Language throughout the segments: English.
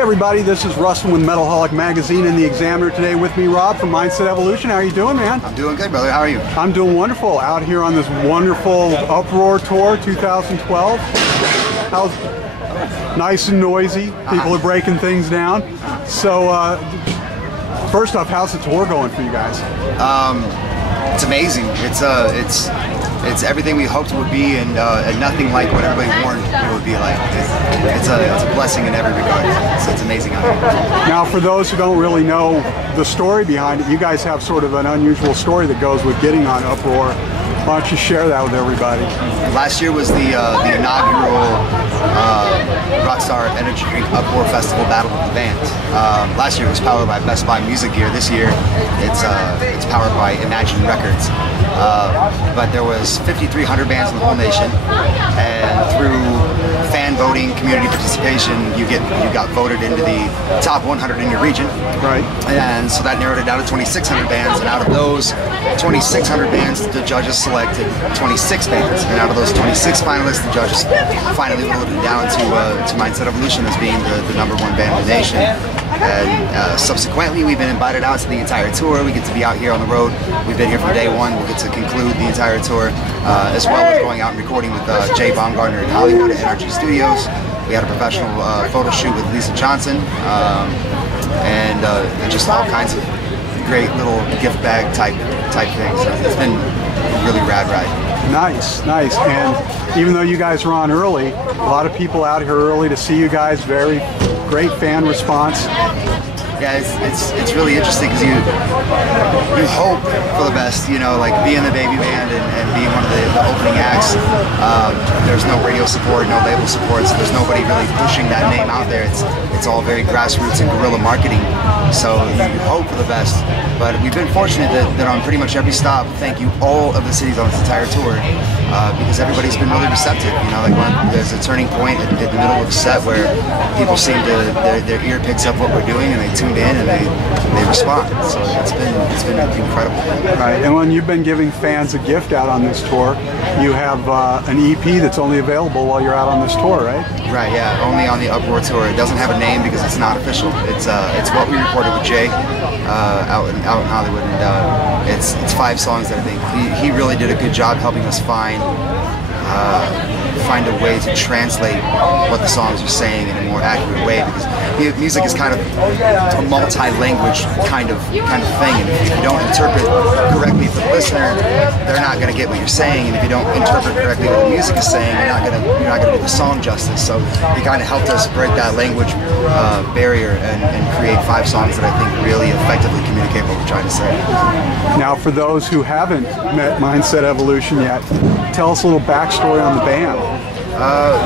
Hey everybody, this is Rustin with Metalholic Magazine and The Examiner. Today with me, Rob from Mindset Evolution. How are you doing, man? I'm doing good, brother. How are you? I'm doing wonderful. Out here on this wonderful Uproar Tour 2012. How's nice and noisy. People are breaking things down. So, first off, how's the tour going for you guys? It's amazing. It's everything we hoped it would be, and nothing like what everybody warned it would be like. It's a blessing in every regard. It's amazing out here. Now, for those who don't really know the story behind it, you guys have sort of an unusual story that goes with getting on Uproar. Why don't you share that with everybody? Last year was the inaugural Rockstar Energy Drink Uproar Festival Battle of the Band. Last year it was powered by Best Buy Music Gear. This year it's powered by Imagine Records. But there was 5,300 bands in the whole nation, and through fan voting, community participation, you got voted into the top 100 in your region. Right. And so that narrowed it down to 2,600 bands, and out of those 2,600 bands, the judges selected 26 bands, and out of those 26 finalists, the judges finally whittled it down to Mindset Evolution as being the #1 band in the nation. And subsequently, we've been invited out to the entire tour. We get to be out here on the road. We've been here from day one. We'll get to conclude the entire tour, as well as going out and recording with Jay Baumgartner in Hollywood at NRG Studios. We had a professional photo shoot with Lisa Johnson, and just all kinds of great little gift bag type things. It's been a really rad ride. Nice, nice. And even though you guys are on early, a lot of people out here early to see you guys. Very great fan response. Yeah, it's really interesting because you hope for the best, you know, like being the baby band and being one of the opening acts. There's no radio support, no label support, so there's nobody really pushing that name out there. It's all very grassroots and guerrilla marketing. So you hope for the best. But we've been fortunate that on pretty much every stop, thank you all of the cities on this entire tour, because everybody's been really receptive. You know, like there's a turning point at the middle of the set where people seem to their ear picks up what we're doing and they tune in and they respond. So it's been incredible. Right, and when you've been giving fans a gift out on this tour, you have an EP that's only available while you're out on this tour, right? Right, yeah, only on the Uproar tour. It doesn't have a name because it's not official. It's what we recorded with Jay out in Hollywood, and it's 5 songs that I think he really did a good job helping us find a way to translate what the songs are saying in a more accurate way, because music is kind of a multi-language kind of thing, and if you don't interpret correctly for the listener, they're not going to get what you're saying, and if you don't interpret correctly what the music is saying, you're not going to do the song justice. So he kind of helped us break that language barrier and create 5 songs that I think really effectively communicate what we're trying to say. Now, for those who haven't met Mindset Evolution yet, tell us a little backstory on the band.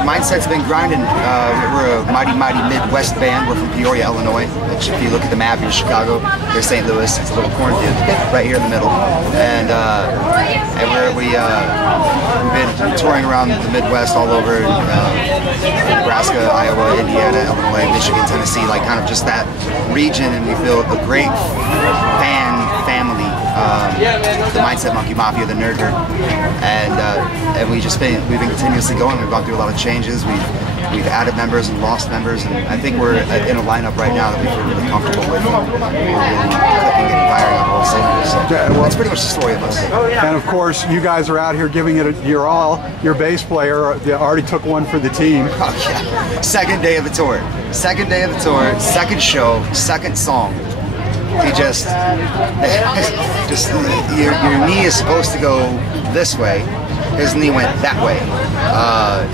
Mindset's been grinding. We're a mighty Midwest band. We're from Peoria, Illinois, which if you look at the map, you're Chicago. There's St. Louis. It's a little cornfield right here in the middle. And we've been touring around the Midwest all over, Nebraska, Iowa, Indiana, Illinois, Michigan, Tennessee, like kind of just that region, and we built a great fan family. The Mindset Monkey Mafia, the Nerd Herd, and we've been continuously going. We've gone through a lot of changes. We've added members and lost members, and I think we're in a lineup right now that we feel really comfortable with. We're really clicking and firing on all cylinders. So that's pretty much the story of us. And of course, you guys are out here giving it your all. Your bass player already took one for the team. Oh yeah, second day of the tour, second show, second song. He just your knee is supposed to go this way. His knee went that way.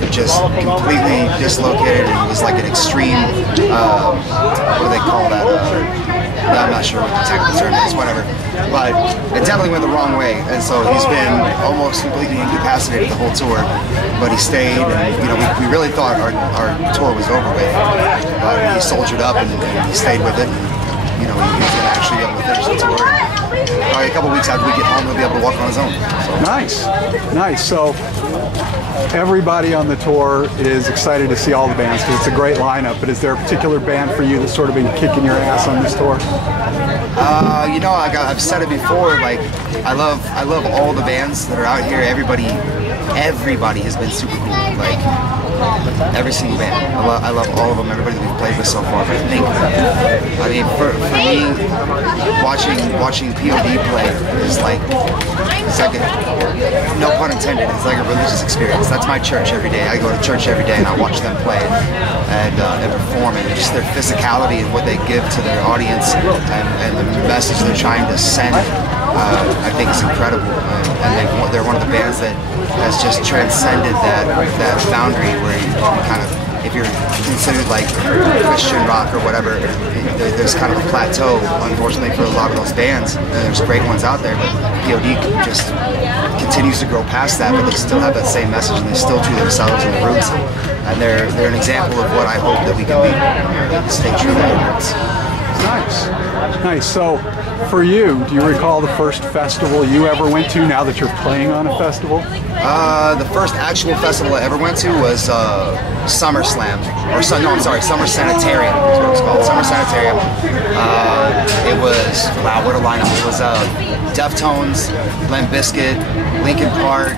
It just completely dislocated, and it was like an extreme, what do they call that? I'm not sure what the technical term is, whatever. But it definitely went the wrong way, and so he's been almost completely incapacitated the whole tour. But he stayed, and you know, we really thought our tour was over with. But he soldiered up and he stayed with it. You know, he's going to actually be able to finish the tour. Probably a couple weeks after we get home, he'll be able to walk on his own. So. Nice. So everybody on the tour is excited to see all the bands because it's a great lineup. But is there a particular band for you that's sort of been kicking your ass on this tour? You know, I've said it before. Like, I love all the bands that are out here. Everybody has been super cool. Like, every single band. I love all of them, everybody that we've played with so far. But I mean, for me, watching POD play is like, it's like no pun intended, it's like a religious experience. That's my church every day. I go to church every day and I watch them play and perform, and just their physicality and what they give to their audience and the message they're trying to send, I think is incredible. And they're one of the bands that has just transcended that boundary where you kind of, if you're considered like Christian rock or whatever, there's kind of a plateau, unfortunately, for a lot of those bands. And there's great ones out there, but POD just continues to grow past that, but they still have that same message and they still true themselves and the roots. And they're an example of what I hope that we can be. Stay true to our roots. Nice. So, for you, do you recall the first festival you ever went to now that you're playing on a festival? The first actual festival I ever went to was SummerSlam. Summer Sanitarium is what it was called. Summer Sanitarium. It was, wow, what a lineup. It was Deftones, Limp Bizkit, Linkin Park,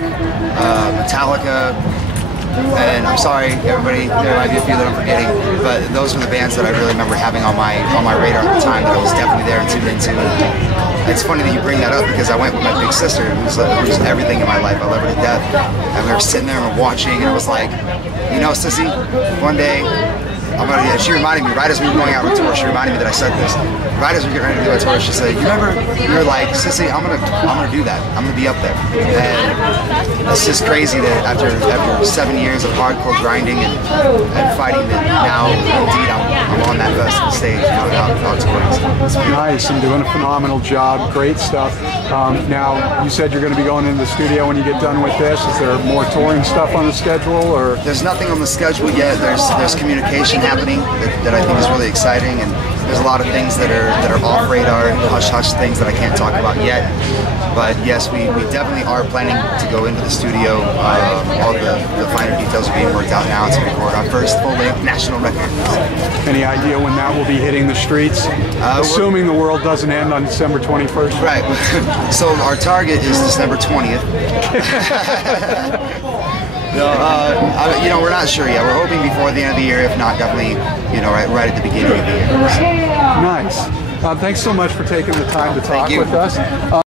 Metallica, and I'm sorry, everybody, there might be a few that I'm forgetting, but those were the bands that I really remember having on my radar at the time that I was definitely there and tuned into. It's funny that you bring that up because I went with my big sister, who's everything in my life. I love her to death, and we were sitting there and watching, and I was like, you know, Sissy, one day she reminded me right as we were going out on tour. She reminded me that I said this right as we were getting ready to do a tour. She said, "You remember? You were like, Sissy, I'm gonna do that. I'm gonna be up there." And it's just crazy that after 7 years of hardcore grinding and fighting, that now indeed I'm on that festival stage, out touring. So nice, and doing a phenomenal job. Great stuff. Now, you said you're going to be going into the studio when you get done with this. Is there more touring stuff on the schedule, or? There's nothing on the schedule yet. There's communication happening that I think is really exciting, and there's a lot of things that are off radar and hush things that I can't talk about yet. But yes, we definitely are planning to go into the studio. All the finer details are being worked out now to record our first full-length national record. Any idea when that will be hitting the streets? Assuming the world doesn't end on December 21st. Right. So our target is December 20th. No, we're not sure yet. We're hoping before the end of the year, if not, definitely, right at the beginning of the year. Nice. Thanks so much for taking the time to talk with us.